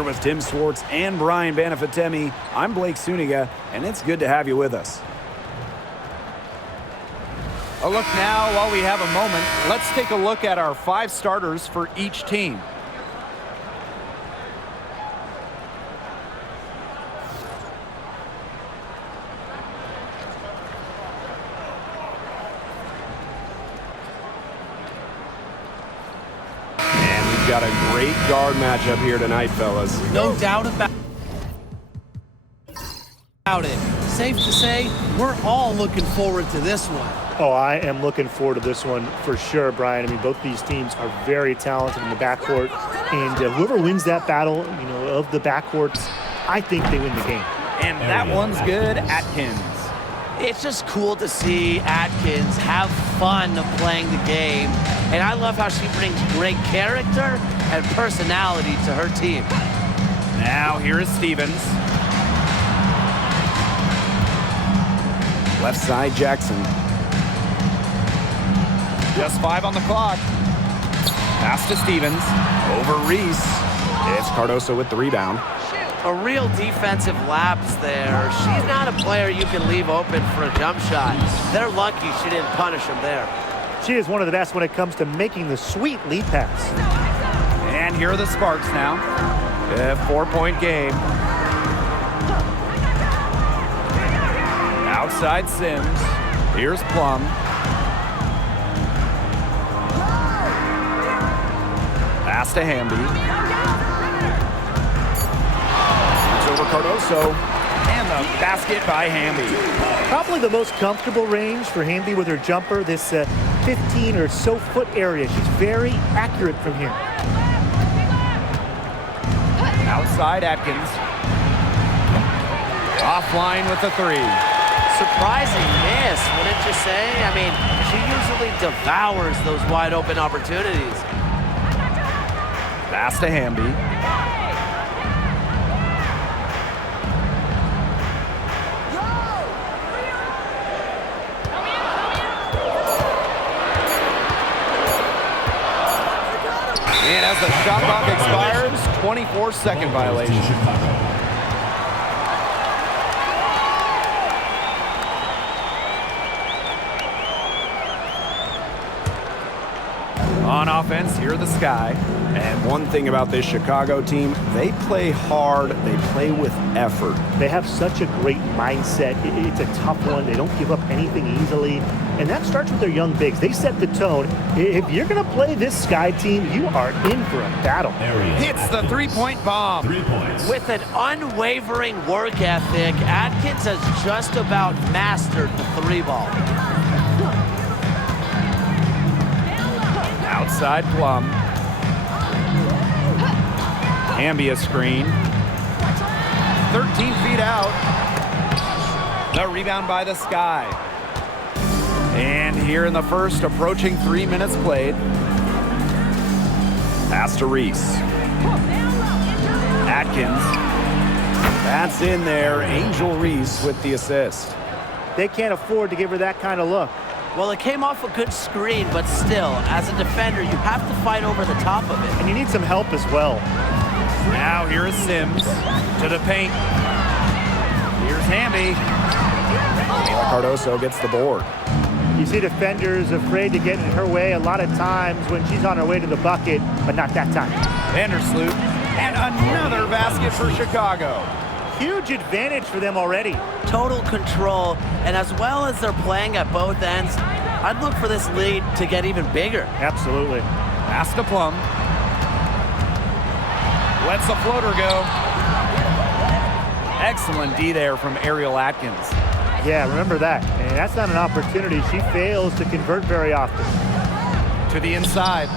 Here with Tim Swartz and Brian Banafitemi, I'm Blake Suniga, and it's good to have you with us. A look now, while we have a moment, let's take a look at our 5 starters for each team. Got a great guard matchup here tonight, fellas. No doubt about it. Safe to say, we're all looking forward to this one. Oh, I am looking forward to this one for sure, Brian. I mean, both these teams are very talented in the backcourt, and whoever wins that battle, of the backcourts, I think they win the game. And that one's good, Atkins. It's just cool to see Atkins have fun playing the game. And I love how she brings great character and personality to her team. Now here is Stevens. Left side, Jackson. Just 5 on the clock. Pass to Stevens. Over Reese. It's Cardoso with the rebound. A real defensive lapse there. She's not a player you can leave open for a jump shot. They're lucky she didn't punish him there. She is one of the best when it comes to making the sweet lead pass. And here are the Sparks now. A 4-point game. Outside Sims. Here's Plum. Pass to Hamby. Over Cardoso. And the basket by Hamby. Probably the most comfortable range for Hamby with her jumper, this 15 or so foot area. She's very accurate from here. Outside Atkins. Offline with the 3. Surprising miss, wouldn't you say? I mean, she usually devours those wide open opportunities. Pass to Hamby. And as the shot clock expires, 24-second violation. On offense, here are the Sky. And one thing about this Chicago team, they play hard, they play with effort. They have such a great mindset. It's a tough one. They don't give up anything easily. And that starts with their young bigs. They set the tone. If you're going to play this Sky team, you are in for a battle. Hits the 3-point bomb. 3 points. With an unwavering work ethic, Atkins has just about mastered the 3-ball. Outside Plum. Hamby a screen. 13 feet out. The rebound by the Sky. And here in the first, approaching 3 minutes played. Pass to Reese. Atkins. That's in there. Angel Reese with the assist. They can't afford to give her that kind of look. Well, it came off a good screen, but still, as a defender, you have to fight over the top of it. And you need some help as well. Now here is Sims to the paint. Here's Hamby. Cardoso gets the board. You see defenders afraid to get in her way a lot of times when she's on her way to the bucket, but not that time. Vandersloot. And another basket for Chicago. Huge advantage for them already. Total control, and as well as they're playing at both ends, I'd look for this lead to get even bigger. Absolutely. Pass to Plum. Lets the floater go. Excellent D there from Ariel Atkins. Yeah, remember that. And that's not an opportunity she fails to convert very often. To the inside.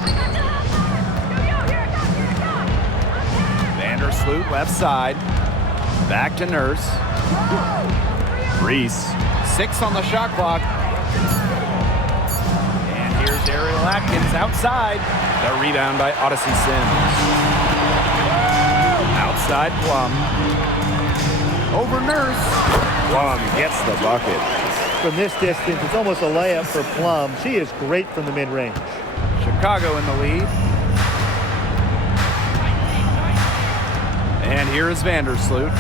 Vandersloot left side. Back to Nurse. Reese. 6 on the shot clock. And here's Ariel Atkins outside. The rebound by Odyssey Sims. Outside Plum. Over Nurse. Plum gets the bucket. From this distance, it's almost a layup for Plum. She is great from the mid-range. Chicago in the lead. And here is Vandersloot.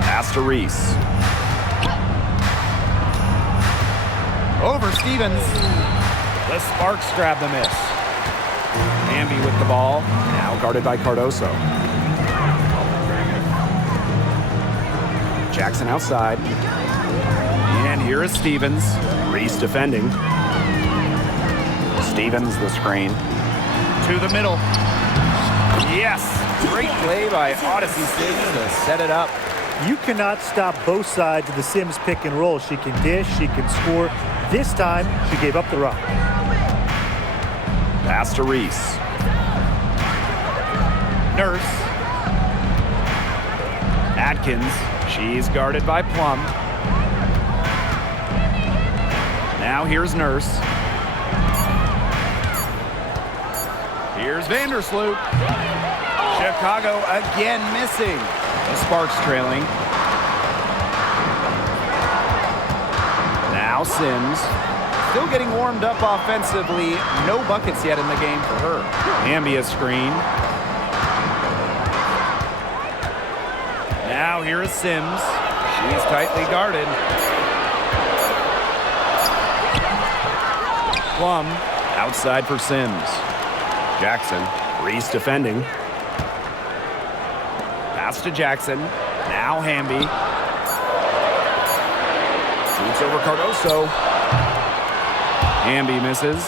Pass to Reese. Over Stevens. The Sparks grab the miss. Hamby with the ball. Now guarded by Cardoso. Jackson outside. And here is Stevens. Reese defending. Stevens the screen. To the middle. Yes! Great play by Odyssey Sims to set it up. You cannot stop both sides of the Sims pick and roll. She can dish, she can score. This time, she gave up the rock. Pass to Reese. Nurse. Atkins. She's guarded by Plum. Now here's Nurse. Here's Vandersloot. Chicago again missing. The Sparks trailing. Now Sims. Still getting warmed up offensively. No buckets yet in the game for her. Hamby a screen. Now here is Sims. She's tightly guarded. Plum outside for Sims. Jackson. Reese defending. Pass to Jackson. Now Hamby. Shoots over Cardoso. Hamby misses.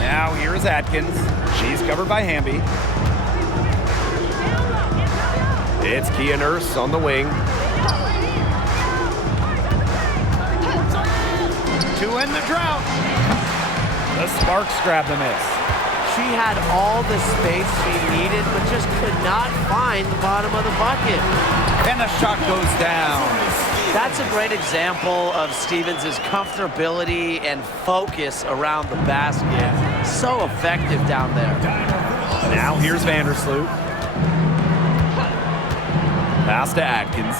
Now here is Atkins. She's covered by Hamby. It's Kia Nurse on the wing. To end the drought. The Sparks grab the miss. She had all the space she needed, but just could not find the bottom of the bucket. And the shot goes down. That's a great example of Stevens' comfortability and focus around the basket. So effective down there. Now here's Vandersloot. Pass to Atkins.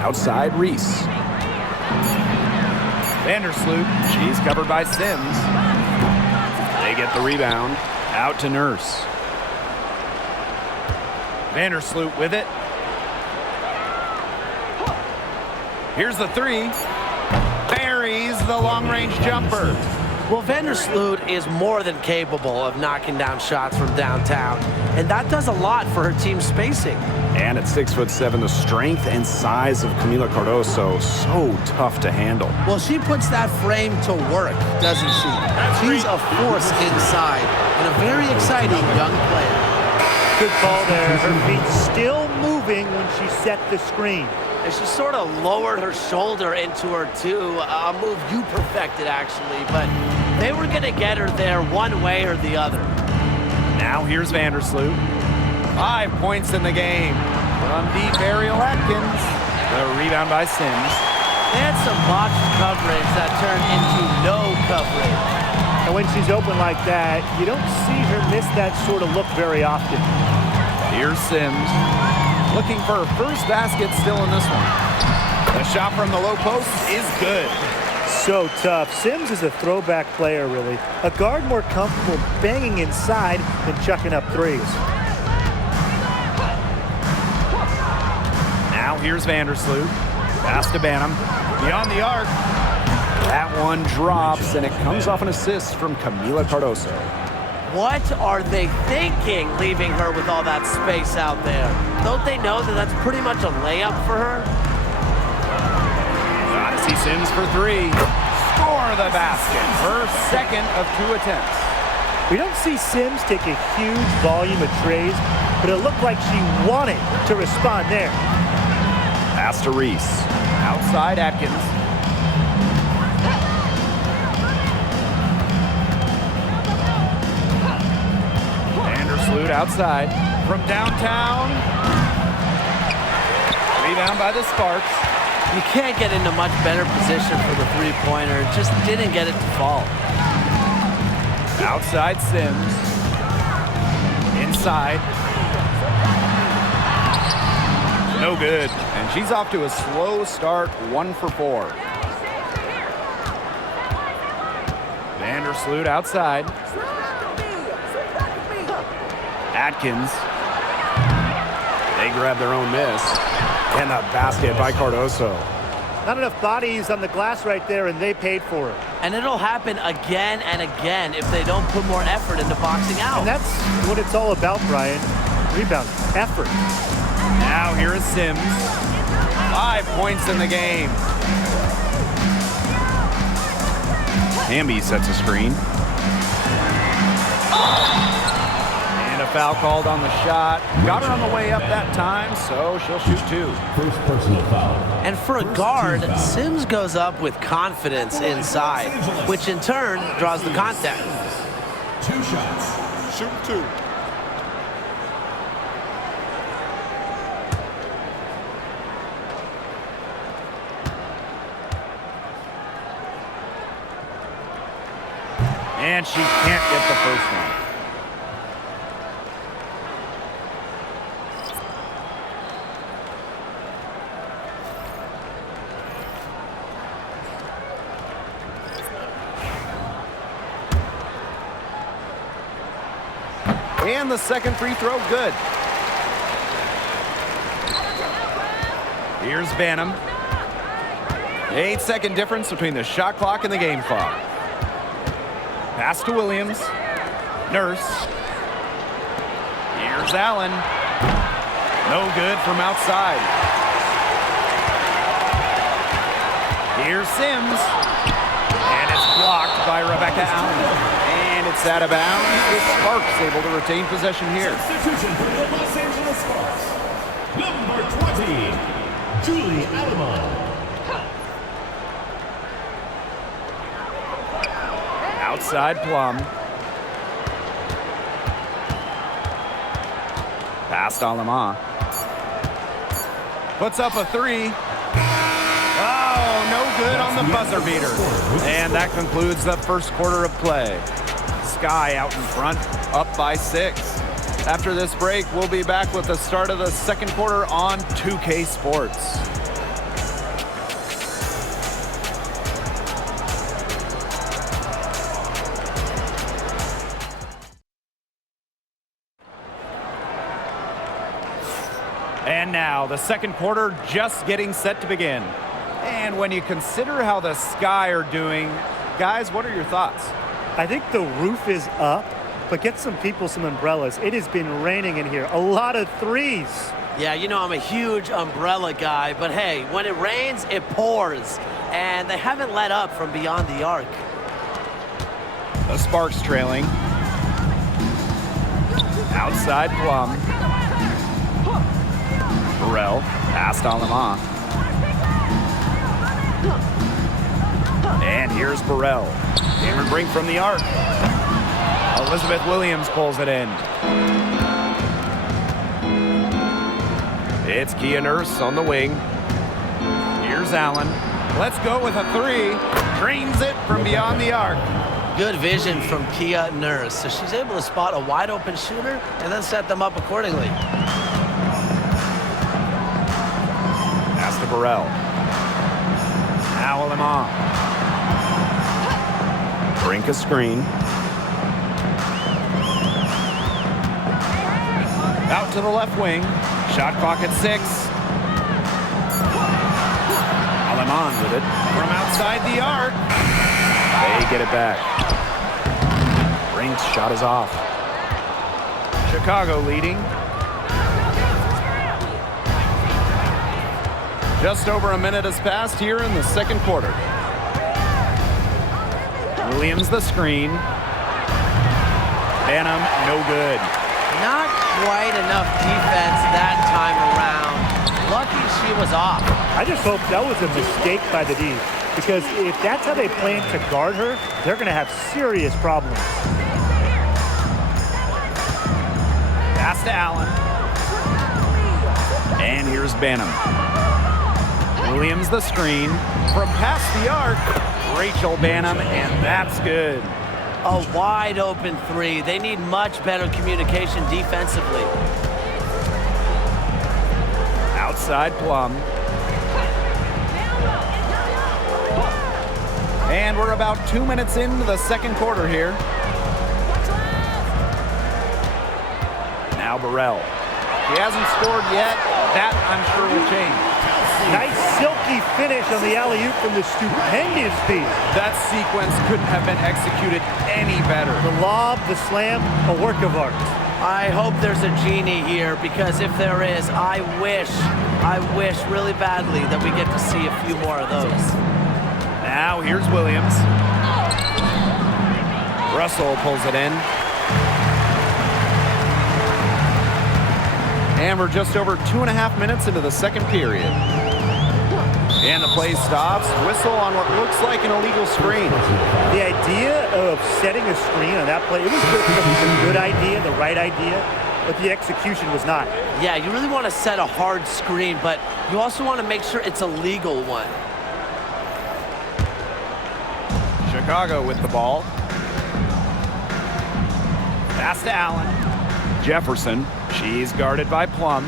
Outside Reese. Vandersloot. She's covered by Sims. They get the rebound. Out to Nurse. Vandersloot with it. Here's the three. Buries the long-range jumper. Well, Vandersloot is more than capable of knocking down shots from downtown, and that does a lot for her team's spacing. And at 6'7", the strength and size of Camila Cardoso, so tough to handle. Well, she puts that frame to work, doesn't she? She's a force inside and a very exciting young player. Good call there. Her feet still moving when she set the screen. And she sort of lowered her shoulder into her, too. A move you perfected, actually. But they were going to get her there one way or the other. Now here's Vandersloot. 5 points in the game. From deep aerial Atkins. The rebound by Sims. They had some botched coverage that turned into no coverage. And when she's open like that, you don't see her miss that sort of look very often. Here's Sims. Looking for her first basket still in this one. The shot from the low post is good. So tough. Sims is a throwback player, really. A guard more comfortable banging inside than chucking up threes. Now here's Vandersloot. Pass to Banham. Beyond the arc. That one drops, and it comes off an assist from Camila Cardoso. What are they thinking, leaving her with all that space out there? Don't they know that that's pretty much a layup for her? Odyssey Sims for three. Score the basket. Her second of 2 attempts. We don't see Sims take a huge volume of trays, but it looked like she wanted to respond there. Pass to Reese. Outside Atkins. Vandersloot outside. From downtown. Rebound by the Sparks. You can't get into much better position for the three-pointer. Just didn't get it to fall. Outside Sims. Inside. No good. And She's off to a slow start, 1 for 4. Vandersloot outside. Atkins. They grab their own miss. And a basket by Cardoso. Not enough bodies on the glass right there, and they paid for it. And it'll happen again and again if they don't put more effort into boxing out. And that's what it's all about, Brian. Rebound, effort. Now here is Sims. 5 points in the game. Hamby sets a screen. And a foul called on the shot. Got her on the way up that time, so she'll shoot 2. First personal foul. And for a guard, Sims goes up with confidence inside, which in turn draws the contact. 2 shots. Shoot 2. And she can't get the first one. And the second free throw, good. Here's Banham. 8-second difference between the shot clock and the game clock. Pass to Williams. Nurse. Here's Allen. No good from outside. Here's Sims. And it's blocked by Rebecca Allen. And it's out of bounds. The Sparks able to retain possession here. Substitution for the Los Angeles Sparks. Number 20, Julie Alamon. Outside Plum. Past Alama. Puts up a 3. Oh, no good on the buzzer beater. And that concludes the first quarter of play. Sky out in front, up by 6. After this break, we'll be back with the start of the second quarter on 2K Sports. And now, the second quarter just getting set to begin. And when you consider how the Sky are doing, guys, what are your thoughts? I think the roof is up, but get some people some umbrellas. It has been raining in here. A lot of threes. Yeah, you know I'm a huge umbrella guy, but hey, when it rains, it pours. And they haven't let up from beyond the arc. The Sparks trailing. Outside Plum. Burrell past Alama. And here's Burrell. Cameron Brink from the arc. Elizabeth Williams pulls it in. It's Kia Nurse on the wing. Here's Allen. Let's go with a 3. Drains it from beyond the arc. Good vision from Kia Nurse. So she's able to spot a wide open shooter and then set them up accordingly. Pass to Burrell. Now Alama. Brink a screen. Out to the left wing. Shot clock at 6. Alaman with it from outside the arc. They get it back. Brink's shot is off. Chicago leading. Just over a minute has passed here in the second quarter. Williams the screen. Banham, no good. Not quite enough defense that time around. Lucky she was off. I just hope that was a mistake by the D, because if that's how they plan to guard her, they're going to have serious problems. Pass to Allen. And here's Banham. Williams the screen from past the arc. Rachel Banham, and that's good. A wide open 3. They need much better communication defensively. Outside Plum. And we're about 2 minutes into the second quarter here. Now Burrell. He hasn't scored yet. That, I'm sure, will change. Nice silky finish on the alley-oop from the stupendous feed. That sequence couldn't have been executed any better. The lob, the slam, a work of art. I hope there's a genie here, because if there is, I wish really badly that we get to see a few more of those. Now here's Williams. Russell pulls it in. And we're just over 2.5 minutes into the second period. And the play stops. Whistle on what looks like an illegal screen. The idea of setting a screen on that play, it was a good idea, the right idea, but the execution was not. Yeah, you really want to set a hard screen, but you also want to make sure it's a legal one. Chicago with the ball. Pass to Allen. Jefferson. She's guarded by Plum.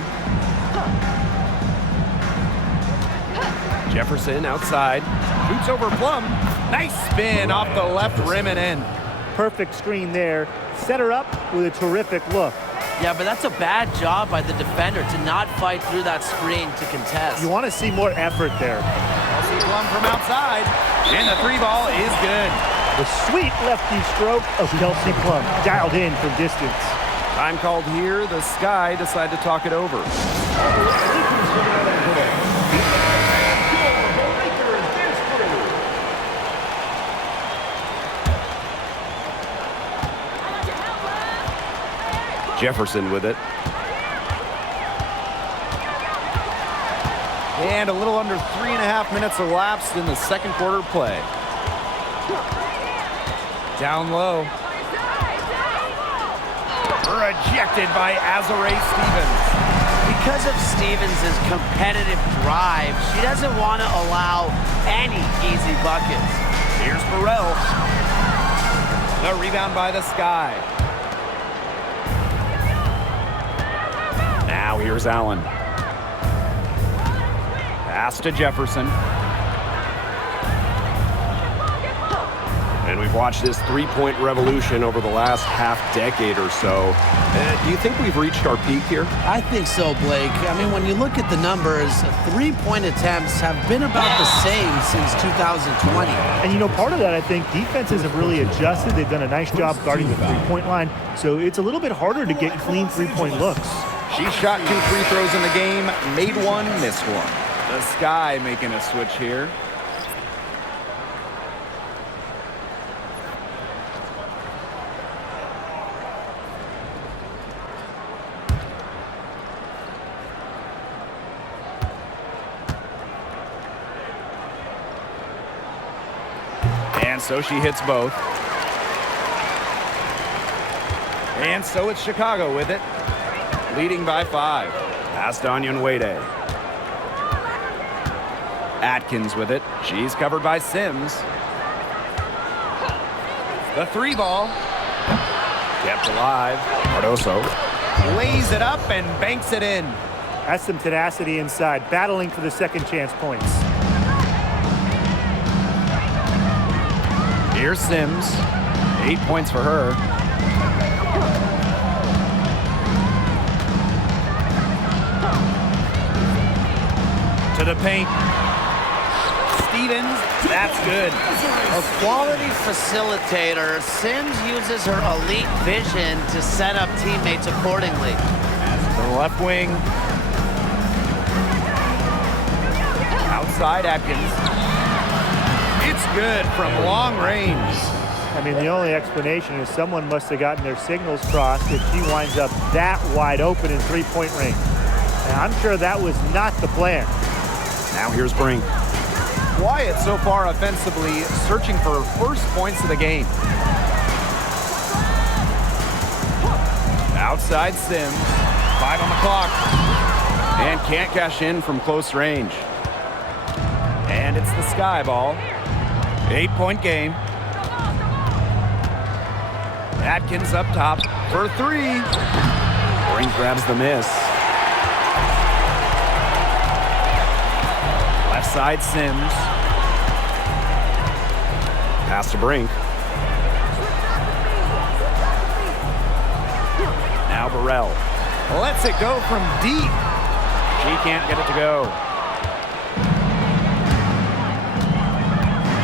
Jefferson outside. Shoots over Plum. Nice spin off the left rim and in. Perfect screen there. Set her up with a terrific look. Yeah, but that's a bad job by the defender to not fight through that screen to contest. You want to see more effort there. Kelsey Plum from outside. And the three ball is good. The sweet lefty stroke of Kelsey Plum, dialed in from distance. Time called here. The Sky decide to talk it over. Jefferson with it. And a little under 3.5 minutes elapsed in the second quarter play. Down low. Rejected by Azare Stevens. Because of Stevens' competitive drive, she doesn't want to allow any easy buckets. Here's Burrell. The rebound by the Sky. Now here's Allen. Pass to Jefferson. And we've watched this three-point revolution over the last half-decade or so. Do you think we've reached our peak here? I think so, Blake. I mean, when you look at the numbers, three-point attempts have been about the same since 2020. And you know, part of that, I think, defenses have really adjusted. They've done a nice job guarding the three-point line, so it's a little bit harder to get clean three-point looks. She shot 2 free throws in the game, made one, missed one. The Sky making a switch here. And so she hits both. And so it's Chicago with it, leading by 5. Pass to Onyenwere. Atkins with it. She's covered by Sims. The three ball. Kept alive. Cardoso. Lays it up and banks it in. That's some tenacity inside, battling for the second chance points. Here's Sims. 8 points for her. To the paint. Stevens, that's good. A quality facilitator, Sims uses her elite vision to set up teammates accordingly. The left wing. Outside Atkins. It's good from long range. I mean, the only explanation is someone must have gotten their signals crossed if she winds up that wide open in three-point range. And I'm sure that was not the plan. Now here's Brink. Wyatt so far offensively searching for first points of the game. Outside Sims. 5 on the clock. And can't cash in from close range. And it's the Sky ball. 8-point game. Atkins up top for 3. Brink grabs the miss. Left side Sims. Pass to Brink. Now Burrell lets it go from deep. She can't get it to go.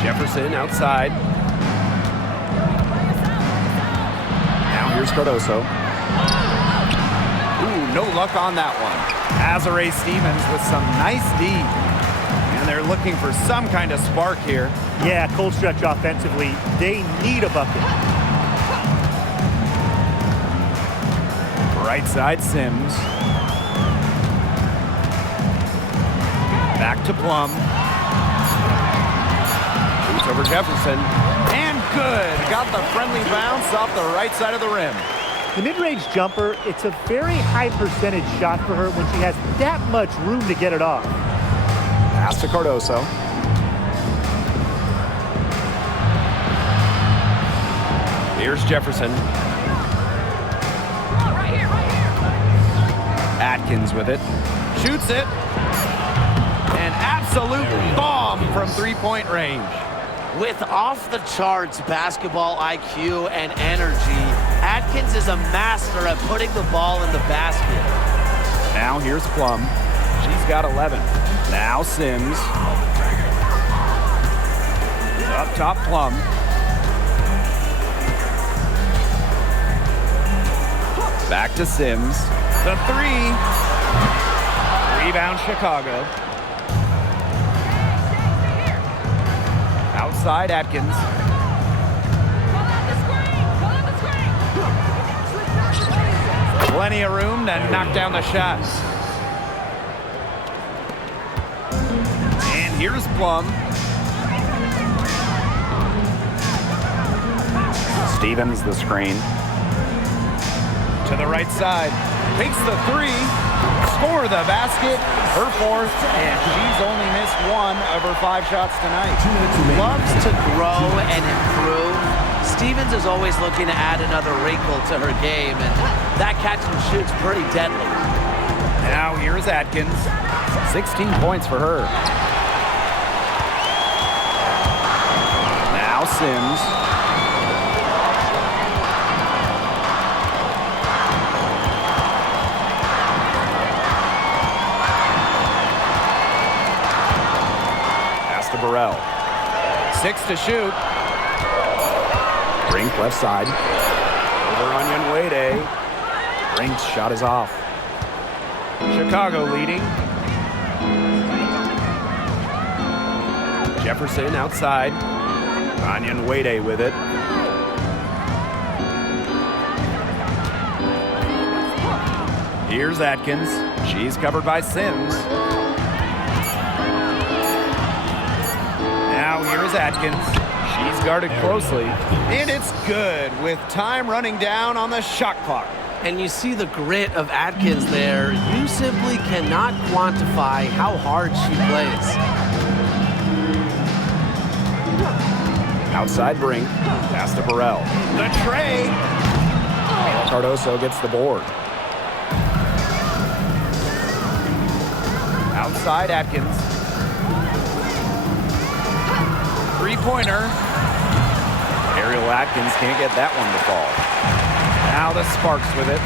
Jefferson outside. Now here's Cardoso. Ooh, no luck on that one. Azare Stevens with some nice D. And they're looking for some kind of spark here. Yeah, cold stretch offensively. They need a bucket. Right side Sims. Back to Plum. Boots over Jefferson. And good. Got the friendly bounce off the right side of the rim. The mid-range jumper, it's a very high percentage shot for her when she has that much room to get it off. Pass to Cardoso. Here's Jefferson. Atkins with it. Shoots it. An absolute bomb from three-point range. With off-the-charts basketball IQ and energy, Atkins is a master at putting the ball in the basket. Now here's Plum. She's got 11. Now Sims. Up top Plum. Back to Sims. The three. Rebound Chicago. Outside Atkins. Plenty of room to knock down the shots. And here's Plum. Stevens the screen. To the right side. Takes the three. Score the basket. Her fourth. And she's only missed one of her 5 shots tonight. Loves to grow and improve. Stevens is always looking to add another wrinkle to her game, and that catch and shoot's pretty deadly. Now here's Atkins. 16 points for her. Now Sims. Burrell. 6 to shoot. Brink left side. Over Onion Wade. Brink's shot is off. Chicago leading. Jefferson outside. Onion Wade with it. Here's Atkins. She's covered by Sims. Now here's Atkins. She's guarded closely. And it's good with time running down on the shot clock. And you see the grit of Atkins there. You simply cannot quantify how hard she plays. Outside Brink. Pass to Burrell. The tray. Cardoso gets the board. Outside Atkins. Three-pointer. Ariel Atkins can't get that one to fall. Now the Sparks with it.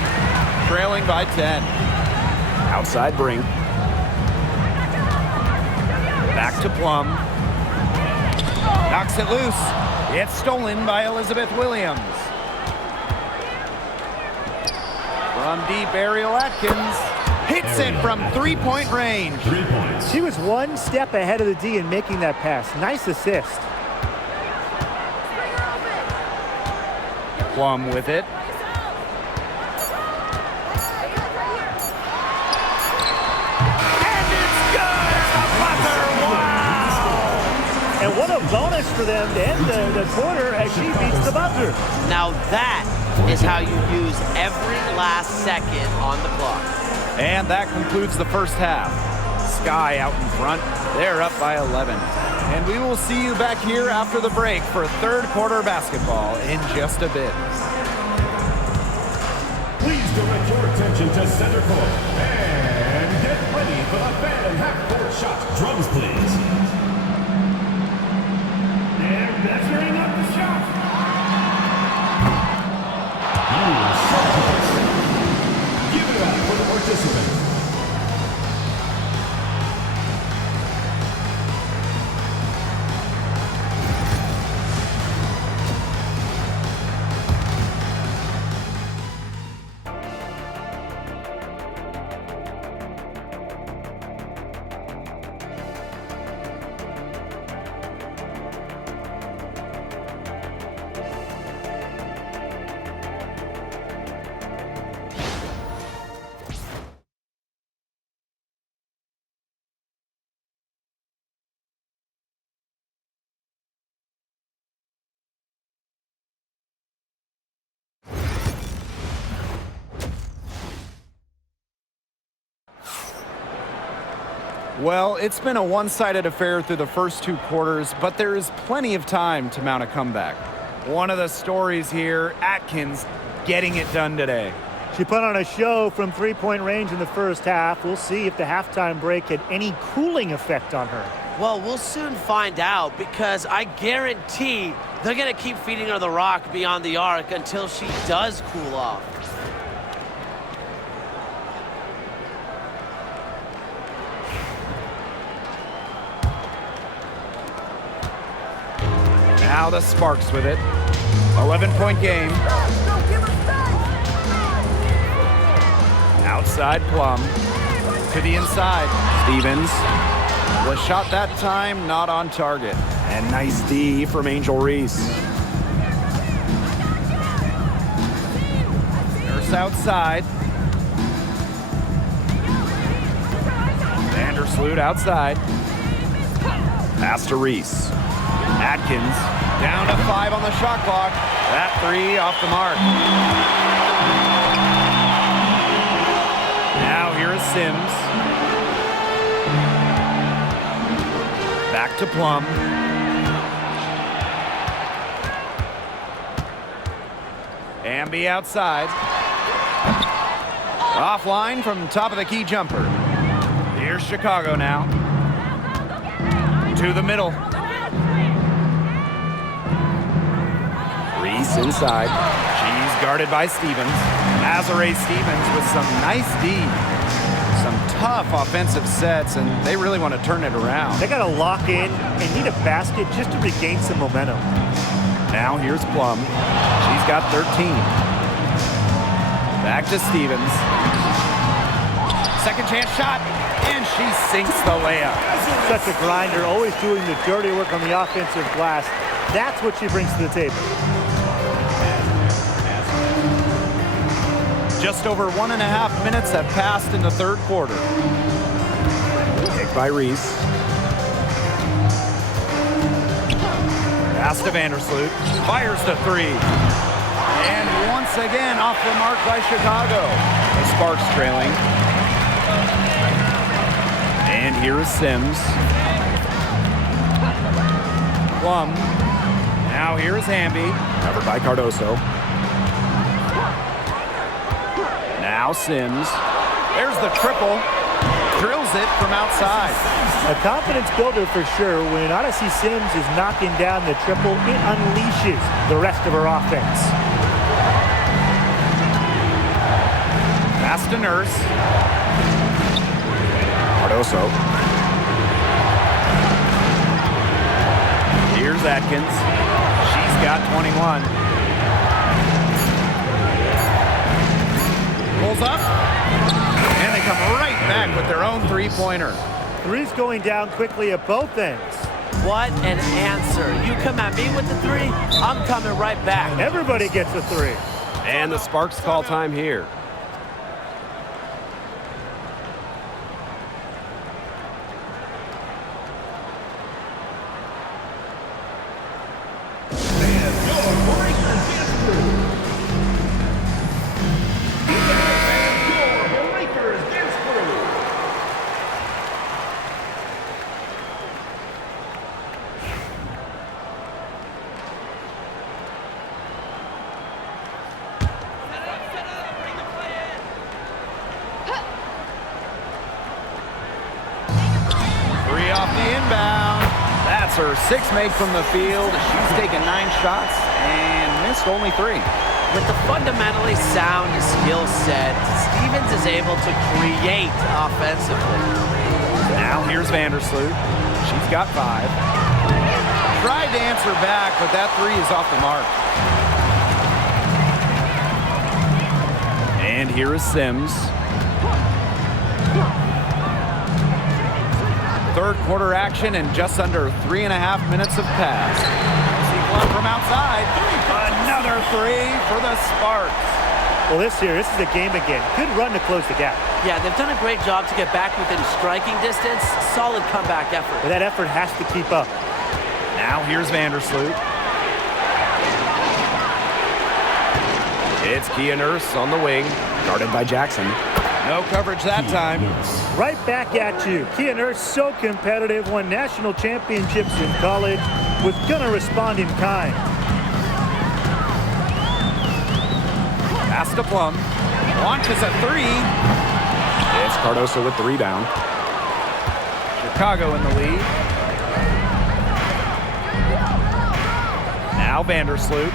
Trailing by 10. Outside Brink. Back to Plum. Knocks it loose. It's stolen by Elizabeth Williams. From deep, Ariel Atkins hits it from three-point range. 3 points. She was one step ahead of the D in making that pass. Nice assist. Plum with it. And it's good at the buzzer. Wow! And what a bonus for them to end the quarter as she beats the buzzer. Now that is how you use every last second on the clock. And that concludes the first half. Sky out in front. They're up by 11. And we will see you back here after the break for third quarter basketball in just a bit. Please direct your attention to center court. And get ready for the fan half-court shot. Drums, please. They're measuring up Well, it's been a one-sided affair through the first 2 quarters, but there is plenty of time to mount a comeback. One of the stories here, Atkins getting it done today. She put on a show from three-point range in the first half. We'll see if the halftime break had any cooling effect on her. Well, we'll soon find out because I guarantee they're going to keep feeding her the rock beyond the arc until she does cool off. Now the Sparks with it. 11-point game. Outside Plum. To the inside. Stevens. The shot that time not on target. And nice D from Angel Reese. Nurse outside. Vandersloot outside. Pass to Reese. Atkins down to 5 on the shot clock. That 3 off the mark. Now here is Sims. Back to Plum. Amby outside. Offline from top of the key jumper. Here's Chicago now. To the middle. Reese inside. She's guarded by Stevens. Azare Stevens with some nice D. Some tough offensive sets, and they really want to turn it around. They got to lock in and need a basket just to regain some momentum. Now here's Plum. She's got 13. Back to Stevens. Second chance shot, and she sinks the layup. Such a grinder, always doing the dirty work on the offensive glass. That's what she brings to the table. Just over 1.5 minutes have passed in the third quarter. Pick by Reese. Pass to Vandersloot. Fires the 3. And once again off the mark by Chicago. The Sparks trailing. And here is Sims. Plum. Now here is Hamby. Covered by Cardoso. Now Sims. There's the triple. Drills it from outside. A confidence builder for sure. When Odyssey Sims is knocking down the triple, it unleashes the rest of her offense. Pass to Nurse. Cardoso. Here's Atkins. She's got 21. Pulls up. And they come right back with their own three-pointer. Three's going down quickly at both ends. What an answer. You come at me with the 3, I'm coming right back. Everybody gets a 3. And the Sparks call time here. Off the inbound. That's her 6th made from the field. She's taken 9 shots and missed only 3. With the fundamentally sound skill set, Stevens is able to create offensively. Now here's Vandersloot. She's got 5. Tried to answer back, but that 3 is off the mark. And here is Sims. Third quarter action and just under 3.5 minutes have passed. See Plum from outside. Another 3 for the Sparks. Well, this is the game again. Good run to close the gap. Yeah, they've done a great job to get back within striking distance. Solid comeback effort. But that effort has to keep up. Now here's Vandersloot. It's Kia Nurse on the wing, guarded by Jackson. No coverage that time. Right back at you. Kia Nurse, so competitive, won national championships in college, was going to respond in kind. Pass to Plum. Launches a three. It's Cardoso with the rebound. Chicago in the lead. Now Vandersloot.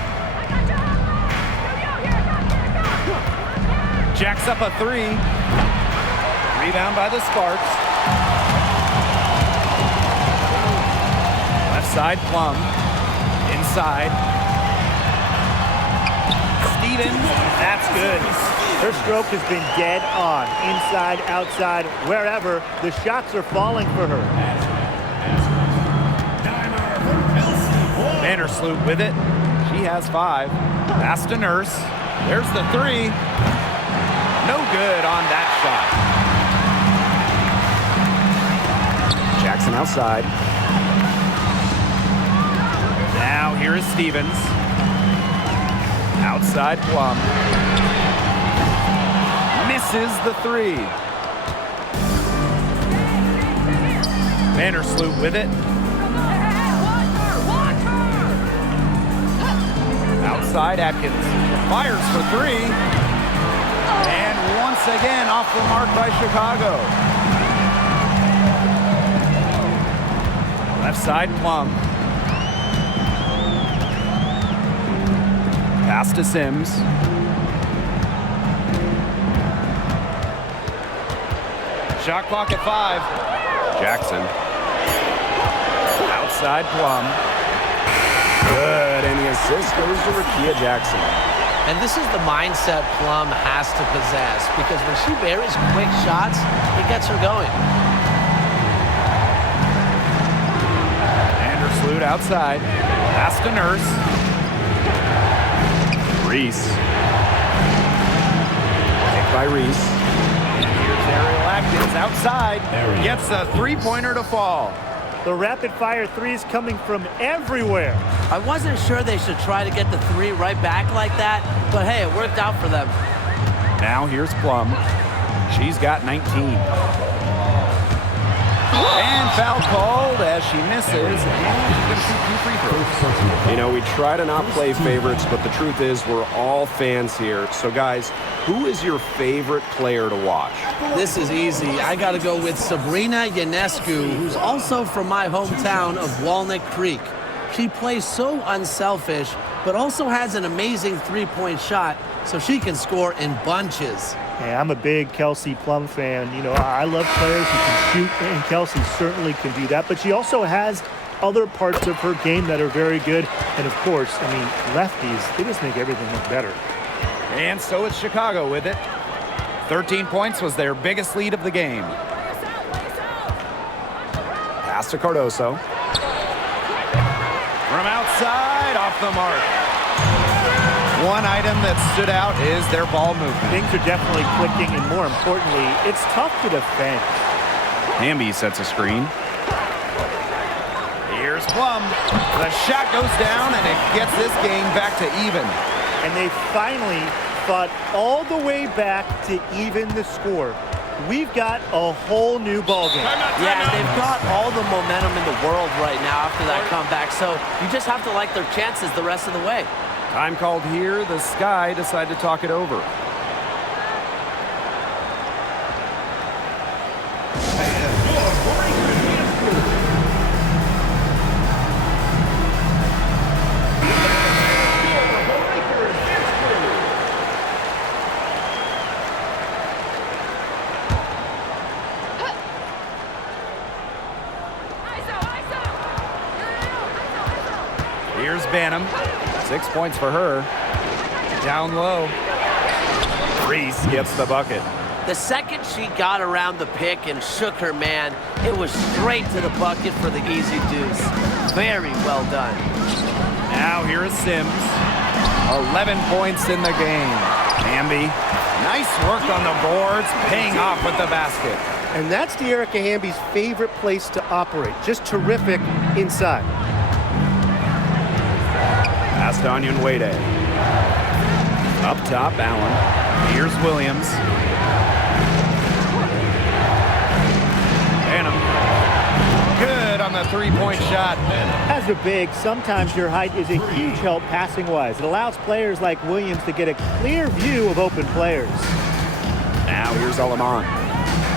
Jacks up a three. Rebound by the Sparks. Left side, Plum. Inside. Stevens. That's good. Her stroke has been dead on. Inside, outside, wherever. The shots are falling for her. Vandersloot with it. She has 5. Pass to Nurse. There's the three. No good on that shot. Jackson outside. Now here is Stevens. Outside Plum. Misses the three. Vandersloot with it. Outside Atkins. Fires for three. And once again off the mark by Chicago. Left side Plum. Pass to Sims. Shot clock at 5. Jackson. Outside Plum. Good, and the assist goes to Rickea Jackson. And this is the mindset Plum has to possess, because when she buries quick shots, it gets her going. Vandersloot outside. Pass to Nurse. Reese. Take by Reese. Here's Ariel Atkins outside. Gets a three-pointer to fall. The rapid-fire threes coming from everywhere. I wasn't sure they should try to get the three right back like that, but hey, it worked out for them. Now here's Plum. She's got 19. And foul called as she misses. And she's going to shoot 2 free throws. You know, we try to not play favorites, but the truth is we're all fans here. So, guys, who is your favorite player to watch? This is easy. I got to go with Sabrina Ionescu, who's also from my hometown of Walnut Creek. She plays so unselfish, but also has an amazing three-point shot, so she can score in bunches. Hey, I'm a big Kelsey Plum fan. You know, I love players who can shoot, and Kelsey certainly can do that. But she also has other parts of her game that are very good. And, of course, I mean, lefties, they just make everything look better. And so it's Chicago with it. 13 points was their biggest lead of the game. Pass to Cardoso. From outside, off the mark. One item that stood out is their ball movement. Things are definitely clicking, and more importantly, it's tough to defend. Hamby sets a screen. Here's Plum. The shot goes down, and it gets this game back to even. And they finally fought all the way back to even the score. We've got a whole new ballgame. Yeah, and they've got all the momentum in the world right now after that comeback, so you just have to like their chances the rest of the way. Time called here. The Sky decide to talk it over. Here's Banham. 6 points for her. Down low. Reese gets the bucket. The second she got around the pick and shook her man, it was straight to the bucket for the easy deuce. Very well done. Now here is Sims. 11 points in the game. Hamby, nice work on the boards, paying off with the basket. And that's De'Erica Hamby's favorite place to operate. Just terrific inside. Pass to Onion Wade. Up top, Allen. Here's Williams. on the three-point shot. As a big, sometimes your height is a huge help passing-wise. It allows players like Williams to get a clear view of open players. Now here's Alaman.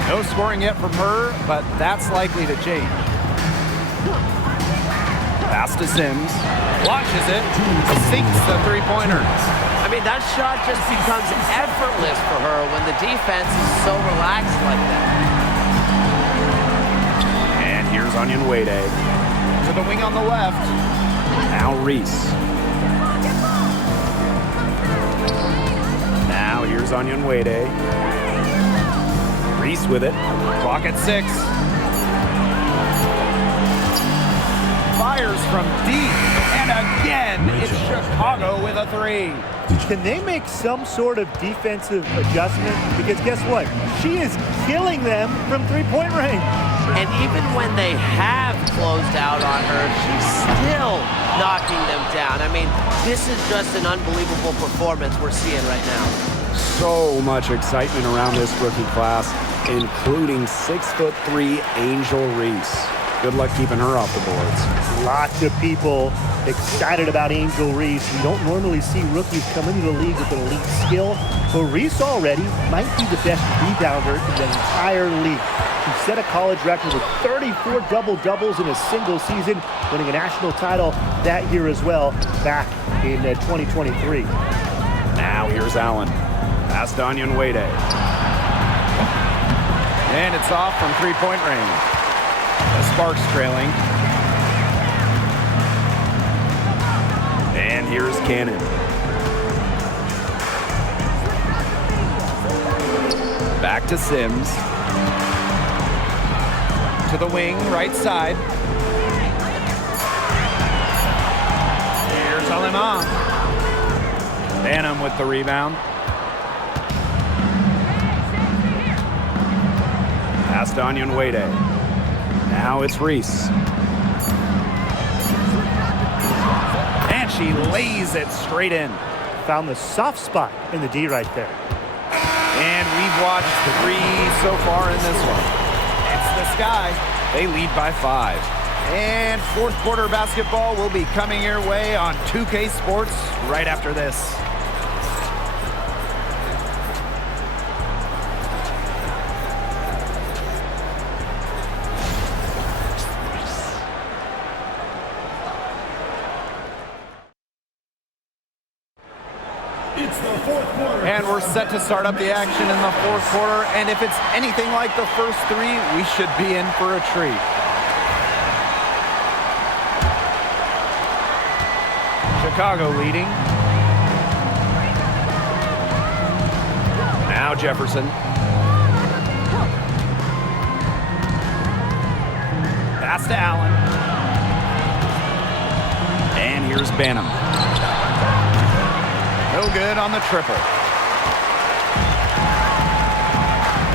No scoring yet from her, but that's likely to change. Pass to Sims. Launches it. Sinks the three-pointer. I mean, that shot just becomes effortless for her when the defense is so relaxed like that. And here's Onyenwere. To the wing on the left. Now Reese. Now here's Onyenwere. Reese with it. Clock at 6. Fires from deep. And again, it's Chicago with a 3. Can they make some sort of defensive adjustment? Because guess what? She is killing them from three-point range. And even when they have closed out on her, she's still knocking them down. I mean, this is just an unbelievable performance we're seeing right now. So much excitement around this rookie class, including 6'3" Angel Reese. Good luck keeping her off the boards. Lots of people excited about Angel Reese. We don't normally see rookies come into the league with an elite skill, but Reese already might be the best rebounder in the entire league. He set a college record with 34 double-doubles in a single season, winning a national title that year as well, back in 2023. Now here's Allen. Pass to Onyenwere. And it's off from three-point range. The Sparks trailing. And here's Cannon. Back to Sims. To the wing, right side. Here's Alaman. Banham with the rebound. Pass to Onyenwere. Now it's Reese. And she lays it straight in. Found the soft spot in the D right there. And we've watched 3 so far in this one. It's the Sky. They lead by 5. And fourth quarter basketball will be coming your way on 2K Sports right after this. It's the fourth quarter. And we're set to start up the action in the fourth quarter. And if it's anything like the first 3, we should be in for a treat. Chicago leading. Now Jefferson. Pass to Allen. And here's Banham. No good on the triple.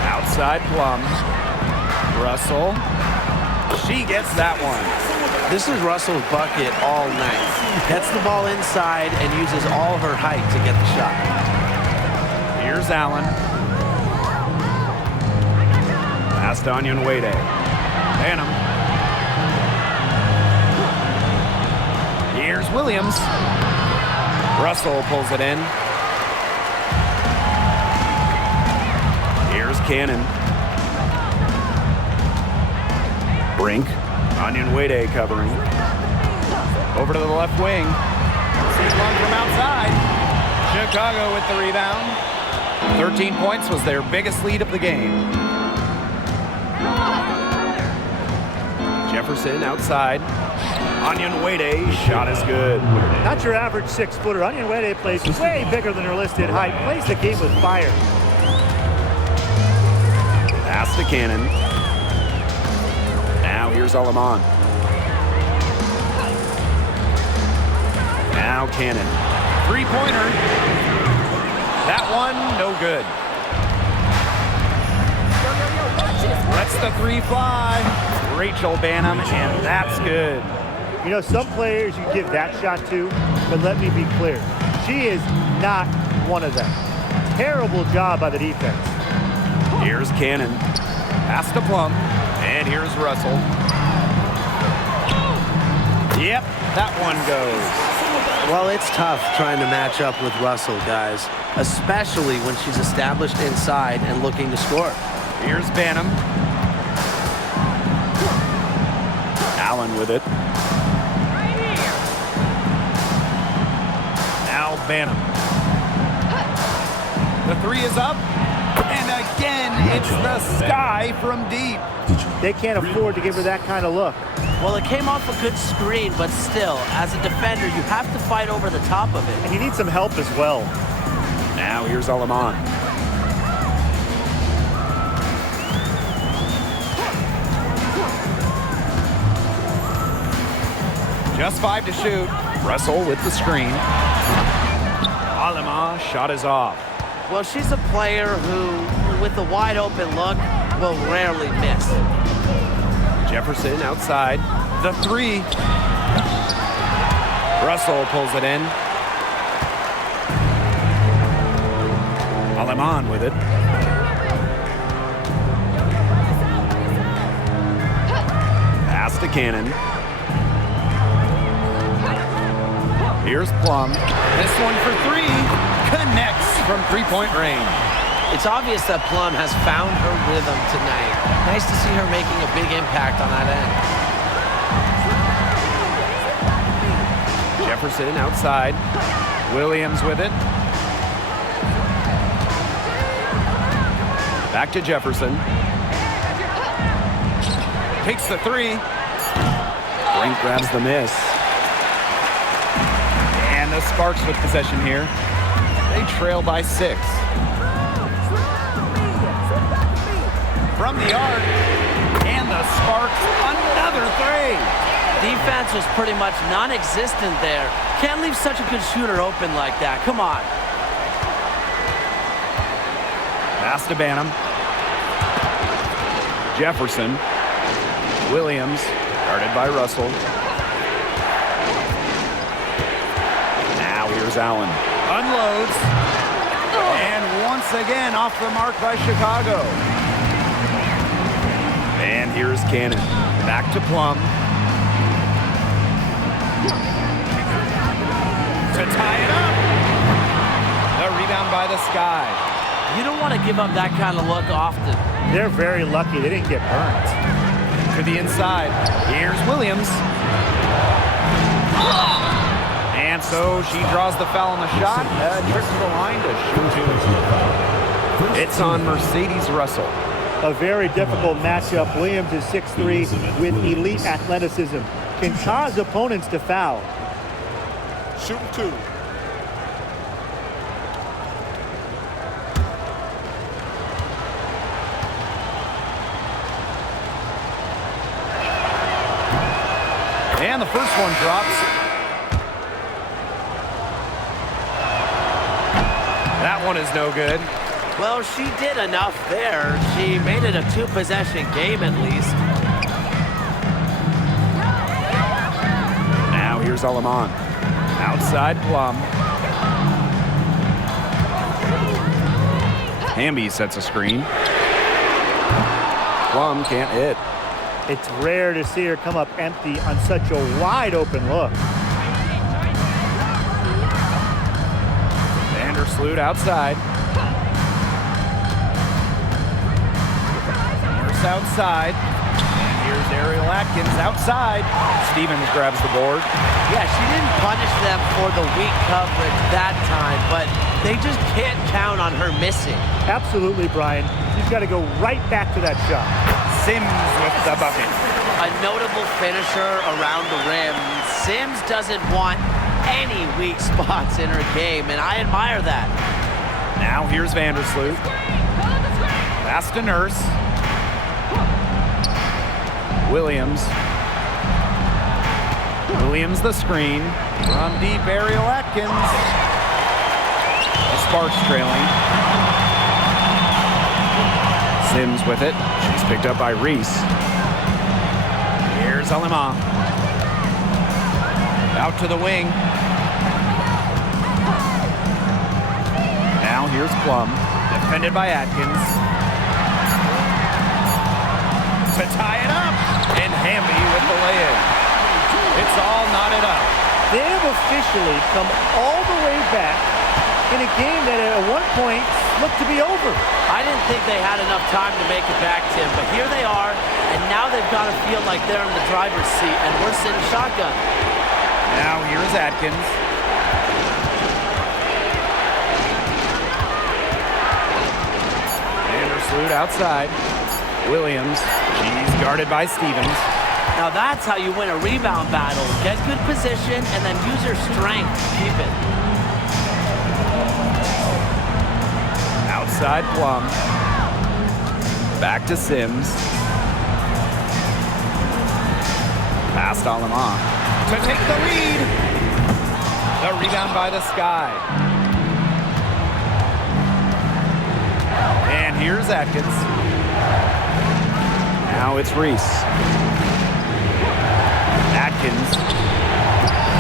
Outside Plum. Russell. She gets that one. This is Russell's bucket all night. Gets the ball inside and uses all her height to get the shot. Here's Allen. Pass to Onyenwere. Banham. Here's Williams. Russell pulls it in. Here's Cannon. Brink. Onyenwere covering. Over to the left wing. Sees one from outside. Chicago with the rebound. 13 points was their biggest lead of the game. Jefferson outside. Onyenwere, shot is good. Not your average 6-footer. Onyenwere plays way bigger than her listed height. Plays the game with fire. Pass to Cannon. Now here's Alaman. Now Cannon. Three-pointer. That one, no good. Lets the 3 fly. Rachel Banham, and that's good. You know, some players you give that shot to, but let me be clear. She is not one of them. Terrible job by the defense. Here's Cannon. Pass to Plum. And here's Russell. Yep, that one goes. Well, it's tough trying to match up with Russell, guys, especially when she's established inside and looking to score. Here's Banham. Allen with it. Now Banham. The three is up. And again, it's the sky from deep. They can't afford to give her that kind of look. Well, it came off a good screen, but still, as a defender, you have to fight over the top of it. And you need some help as well. Now here's Aleman. Just 5 to shoot. Russell with the screen. Alema shot is off. Well, she's a player who, with a wide open look, will rarely miss. Jefferson outside. The three. Russell pulls it in. Aleman with it. Pass to Cannon. Here's Plum. This one for three. Connects from three-point range. It's obvious that Plum has found her rhythm tonight. Nice to see her making a big impact on that end. Jefferson outside. Williams with it. Back to Jefferson. Takes the three. Brink grabs the miss. And the Sparks with possession here. They trail by 6. From the arc. And the Sparks, another three. Defense was pretty much non-existent there. Can't leave such a good shooter open like that. Come on. Pass to Banham. Jefferson. Williams, guarded by Russell. Now here's Allen. Unloads. And once again off the mark by Chicago. And here's Cannon. Back to Plum. To tie it up. The rebound by the Sky. You don't want to give up that kind of look often. They're very lucky they didn't get burnt. To the inside. Here's Williams. And so she draws the foul on the shot. Trips to the line to shoot. It's on Mercedes Russell. A very difficult matchup. Williams is 6'3" with elite athleticism. Can cause opponents to foul. Shoot 2. And the first one drops. That one is no good. Well, she did enough there. She made it a 2-possession game at least. Now here's Aleman. Outside Plum. Hamby sets a screen. Plum can't hit. It's rare to see her come up empty on such a wide open look. Vandersloot outside. Nurse outside. And here's Ariel Atkins outside. Stevens grabs the board. Yeah, she didn't punish them for the weak coverage that time, but they just can't count on her missing. Absolutely, Brian. She's got to go right back to that shot. Sims with the bucket. A notable finisher around the rim. Sims doesn't want any weak spots in her game, and I admire that. Now here's Vandersloot. Pass to Nurse. Williams. Williams the screen. From deep, Ariel Atkins. The Sparks trailing. Sims with it. She's picked up by Reese. Here's Alema. Out to the wing. Now here's Plum. Defended by Atkins. To tie it up. And Hamby with the lay-in. It's all knotted up. They have officially come all the way back in a game that at one point looked to be over. I didn't think they had enough time to make it back, Tim, but here they are, and now they've got to feel like they're in the driver's seat, and we're sitting shotgun. Now here's Atkins. Vandersloot outside. Williams, she's guarded by Stevens. Now that's how you win a rebound battle. Get good position and then use your strength to keep it. Outside Plum. Back to Sims. Past Alama to take the lead. The rebound by the Sky. And here's Atkins. Now it's Reese. Atkins.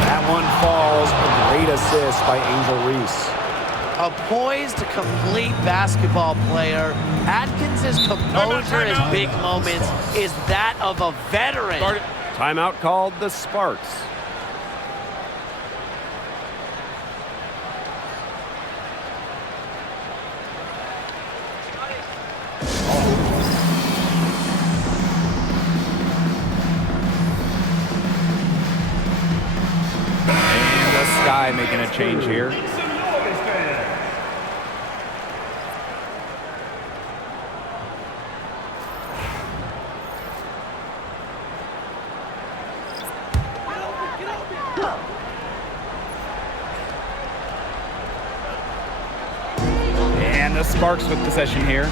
That one falls. A great assist by Angel Reese. A poised, complete basketball player. Atkins' composure in big moments is that of a veteran. Timeout called the Sparks. And the Sky making a change here. And the Sparks with possession here.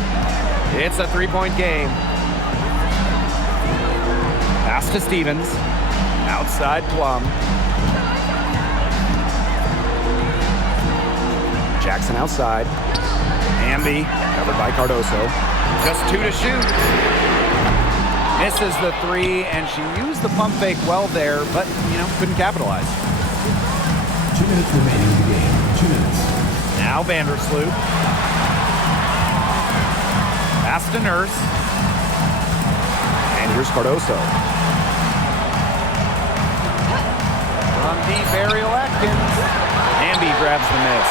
It's a three-point game. Pass to Stevens. Outside Plum. Jackson outside. Hamby. Covered by Cardoso. Just 2 to shoot. Misses the 3, and she used the pump fake well there, but, couldn't capitalize. 2 minutes remaining in the game. 2 minutes. Now Vandersloot. Pass to Nurse. And here's Cardoso. From deep, Ariel Atkins. Hamby grabs the miss.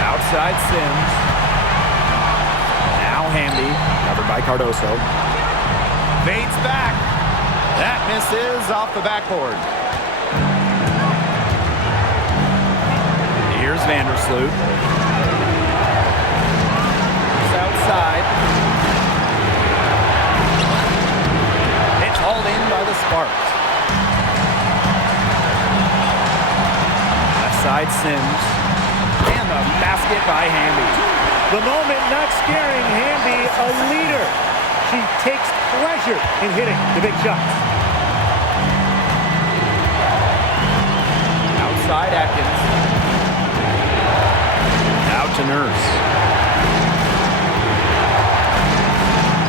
Outside Sims. Now Hamby. Covered by Cardoso. Fades back. That misses off the backboard. Here's Vandersloot. He's outside. It's hauled in by the Sparks. Left side Sims. And the basket by Hamby. The moment not scaring Hamby, a leader. She takes pleasure in hitting the big shots. Outside Atkins. Out to Nurse.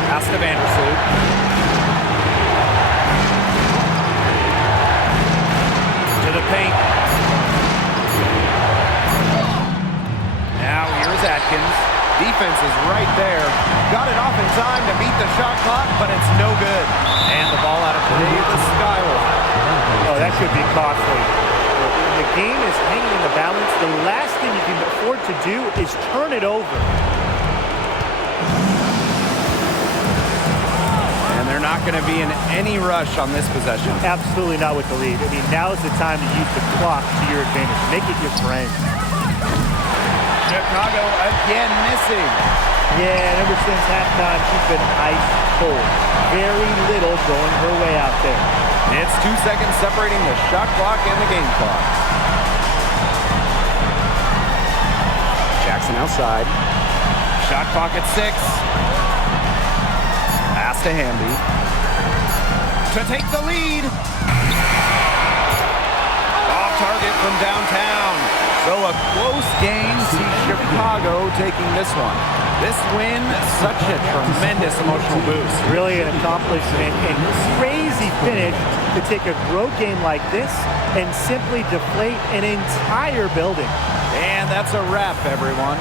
Pass to Vandersloot. To the paint. Now here's Atkins. Defense is right there. Got it off in time to beat the shot clock, but it's no good. And the ball out of play. The Sky will have it. Oh, that could be costly. The game is hanging in the balance. The last thing you can afford to do is turn it over. And they're not going to be in any rush on this possession. Absolutely not with the lead. I mean, now is the time to use the clock to your advantage. Make it your friend. Chicago again missing. Yeah, and ever since halftime, she's been ice cold. Very little going her way out there. It's 2 seconds separating the shot clock and the game clock. Jackson outside. Shot clock at 6. Pass to Hamby. To take the lead. Off target from downtown. So a close game. See Chicago taking this one. This win, such a tremendous emotional boost. Really an accomplishment and crazy finish to take a road game like this and simply deflate an entire building. And that's a wrap, everyone.